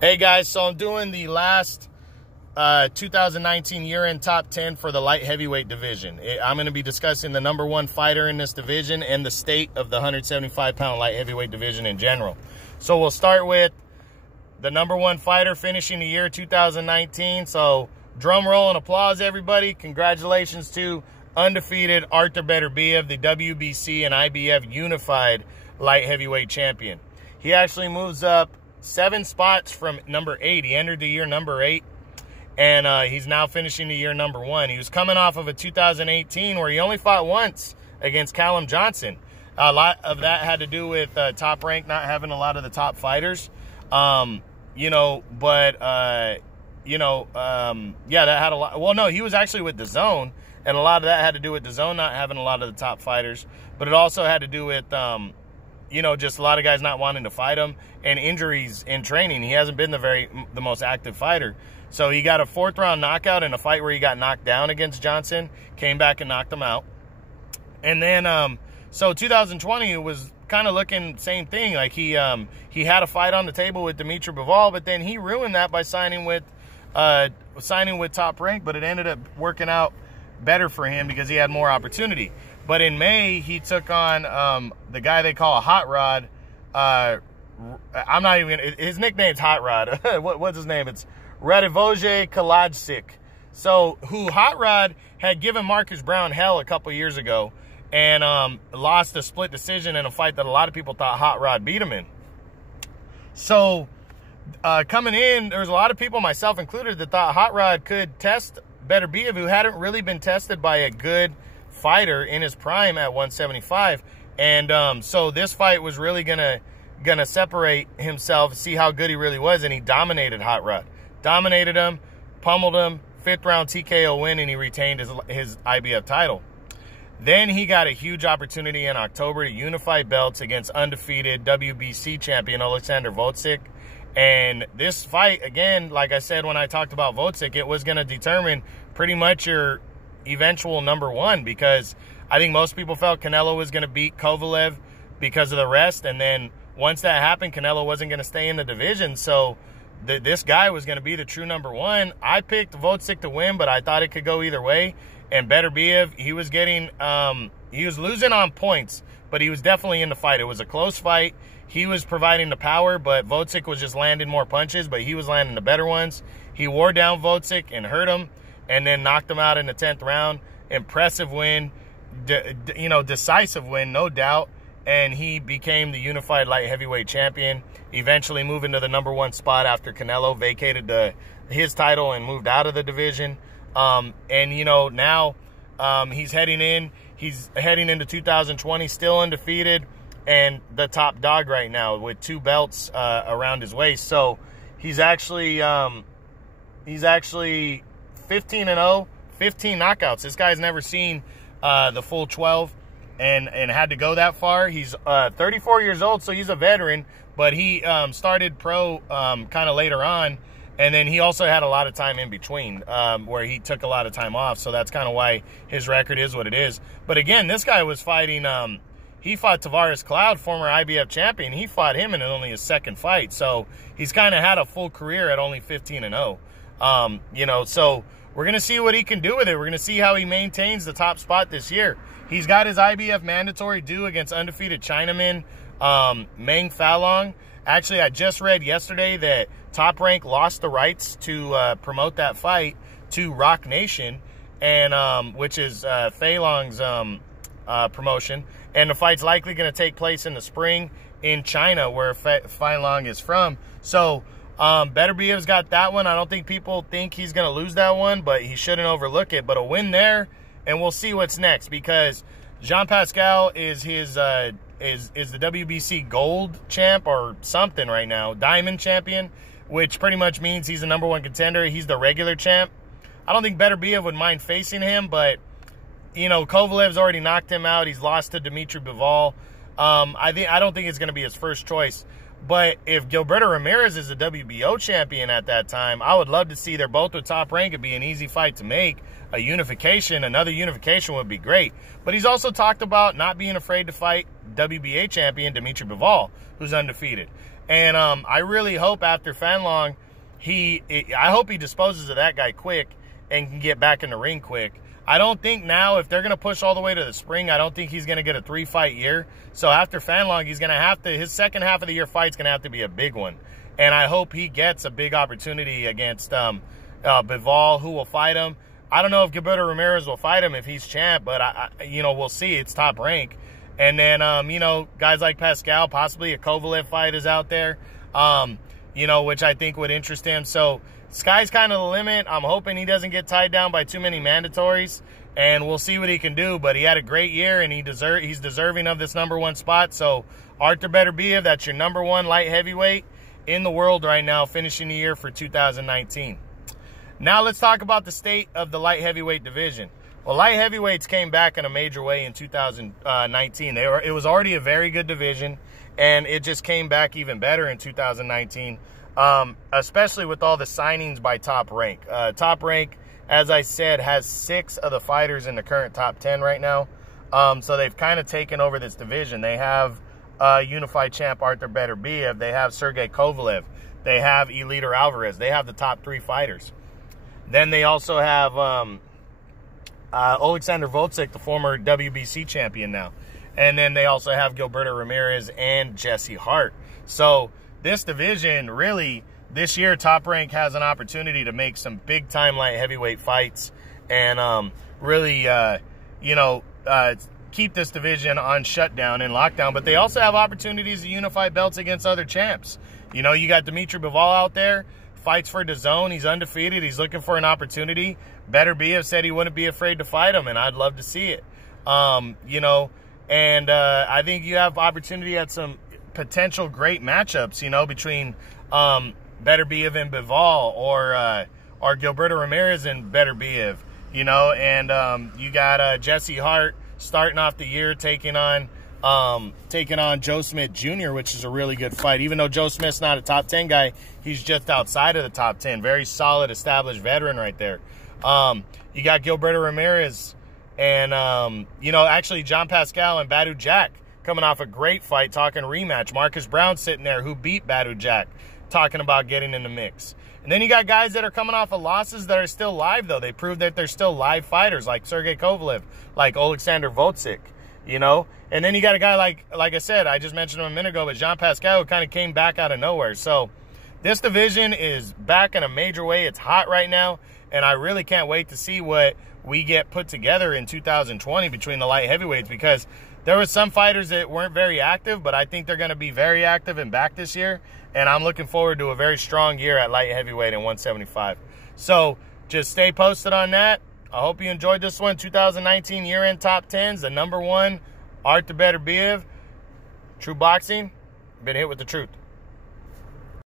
Hey guys, so I'm doing the last 2019 year-end top 10 for the light heavyweight division. I'm going to be discussing the number one fighter in this division and the state of the 175-pound light heavyweight division in general. So we'll start with the number one fighter finishing the year 2019. So drum roll and applause, everybody. Congratulations to undefeated Artur Beterbiev, the WBC and IBF unified light heavyweight champion. He actually moves up 7 spots from number 8. He entered the year number 8, and he's now finishing the year number 1. He was coming off of a 2018 where he only fought once against Callum Johnson. A lot of that had to do with Top Rank not having a lot of the top fighters. Yeah, that had a lot. Well, no, he was actually with DAZN, and a lot of that had to do with DAZN not having a lot of the top fighters, but it also had to do with just a lot of guys not wanting to fight him and injuries in training. He hasn't been the most active fighter. So he got a 4th round knockout in a fight where he got knocked down against Johnson, came back and knocked him out. And then, so 2020 it was kind of looking same thing. Like he had a fight on the table with Dimitri Bivol, but then he ruined that by signing with Top Rank, but it ended up working out better for him because he had more opportunity. But in May, he took on the guy they call a Hot Rod. His nickname's Hot Rod. What's his name? It's Radivoje Kalajdzic. So, who Hot Rod had given Marcus Brown hell a couple years ago and lost a split decision in a fight that a lot of people thought Hot Rod beat him in. So, coming in, there was a lot of people, myself included, that thought Hot Rod could test Beterbiev, who hadn't really been tested by a good fighter in his prime at 175. And so this fight was really gonna separate himself, see how good he really was, and he dominated Hot Rod. Dominated him, pummeled him, 5th round TKO win, and he retained his IBF title. Then he got a huge opportunity in October to unify belts against undefeated WBC champion Alexander Volcik. And this fight, again, like I said when I talked about Volcik, it was going to determine pretty much your eventual number one, because I think most people felt Canelo was going to beat Kovalev because of the rest, and then once that happened, Canelo wasn't going to stay in the division, so this guy was going to be the true number one. I picked Volcik to win, but I thought it could go either way. And Beterbiev, he was losing on points, but he was definitely in the fight. It was a close fight. He was providing the power, but Volcik was just landing more punches, but he was landing the better ones. He wore down Volcik and hurt him, and then knocked him out in the 10th round. Impressive win, decisive win, no doubt. And he became the unified light heavyweight champion, eventually moving to the number one spot after Canelo vacated his title and moved out of the division. Now he's heading into 2020, still undefeated, and the top dog right now with 2 belts around his waist. So he's actually 15-0, 15 knockouts. This guy's never seen the full 12 and had to go that far. He's 34 years old, so he's a veteran, but he started pro kind of later on, and then he also had a lot of time in between where he took a lot of time off, so that's kind of why his record is what it is. But again, this guy was fighting, he fought Tavares Cloud, former IBF champion. He fought him in only his 2nd fight, so he's kind of had a full career at only 15-0. So we're going to see what he can do with it. We're going to see how he maintains the top spot this year. He's got his IBF mandatory due against undefeated Chinaman Meng Falong. Actually, I just read yesterday that Top Rank lost the rights to promote that fight to Rock Nation, and which is Falong's promotion. And the fight's likely going to take place in the spring in China, where Falong is from. So Beterbiev's got that one. I don't think people think he's going to lose that one, but he shouldn't overlook it. But a win there, and we'll see what's next, because Jean Pascal is the WBC gold champ or something right now, diamond champion, which pretty much means he's the number one contender. He's the regular champ. I don't think Beterbiev would mind facing him, but Kovalev's already knocked him out. He's lost to Dimitri Bivol. I don't think it's going to be his first choice. But if Gilberto Ramirez is the WBO champion at that time, I would love to see they're both with Top Rank. It'd be an easy fight to make. Another unification would be great. But he's also talked about not being afraid to fight WBA champion Dimitri Bivol, who's undefeated. And I really hope after Fanlong, I hope he disposes of that guy quick and can get back in the ring quick. I don't think now, if they're going to push all the way to the spring, I don't think he's going to get a 3-fight year. So after Fanlong, he's going to have to, his second half of the year fight's going to have to be a big one. And I hope he gets a big opportunity against Bivol, who will fight him. I don't know if Gilberto Ramirez will fight him if he's champ, but we'll see. It's top rank. And then, guys like Pascal, possibly a Kovalev fight is out there, which I think would interest him. So sky's kind of the limit. I'm hoping he doesn't get tied down by too many mandatories, and we'll see what he can do. But he had a great year, and he's deserving of this #1 spot. So Artur Beterbiev, that's your #1 light heavyweight in the world right now, finishing the year for 2019. Now let's talk about the state of the light heavyweight division. Well, light heavyweights came back in a major way in 2019. It was already a very good division, and it just came back even better in 2019, especially with all the signings by Top Rank. Top Rank, as I said, has 6 of the fighters in the current top 10 right now. So they've kind of taken over this division. They have unified champ Artur Beterbiev. They have Sergey Kovalev. They have Eliter Alvarez. They have the top 3 fighters. Then they also have Alexander Volcik, the former WBC champion now. And then they also have Gilberto Ramirez and Jesse Hart. So this division, really, this year, Top Rank has an opportunity to make some big-time light heavyweight fights and really, keep this division on shutdown and lockdown. But they also have opportunities to unify belts against other champs. You got Dimitri Bivol out there, fights for DAZN. He's undefeated. He's looking for an opportunity. Beterbiev said he wouldn't be afraid to fight him, and I'd love to see it. I think you have opportunity at some potential great matchups, between Beterbiev and Bivol or Gilberto Ramirez and Beterbiev, and you got Jesse Hart starting off the year taking on Joe Smith Jr., which is a really good fight. Even though Joe Smith's not a top 10 guy, he's just outside of the top 10. Very solid, established veteran right there. You got Gilberto Ramirez and, actually John Pascal and Badu Jack coming off a great fight, talking rematch. Marcus Brown sitting there, who beat Badu Jack, talking about getting in the mix. And then you got guys that are coming off of losses that are still live, though. They proved that they're still live fighters, like Sergey Kovalev, like Alexander Volcik, And then you got a guy like I said, I just mentioned him a minute ago, but Jean Pascal, who kind of came back out of nowhere. So this division is back in a major way. It's hot right now, and I really can't wait to see what we get put together in 2020 between the light heavyweights, because there were some fighters that weren't very active, but I think they're going to be very active and back this year, and I'm looking forward to a very strong year at light heavyweight and 175. So just stay posted on that. I hope you enjoyed this one. 2019 year-end top 10s, the #1, Artur Beterbiev. True Boxing, been hit with the truth.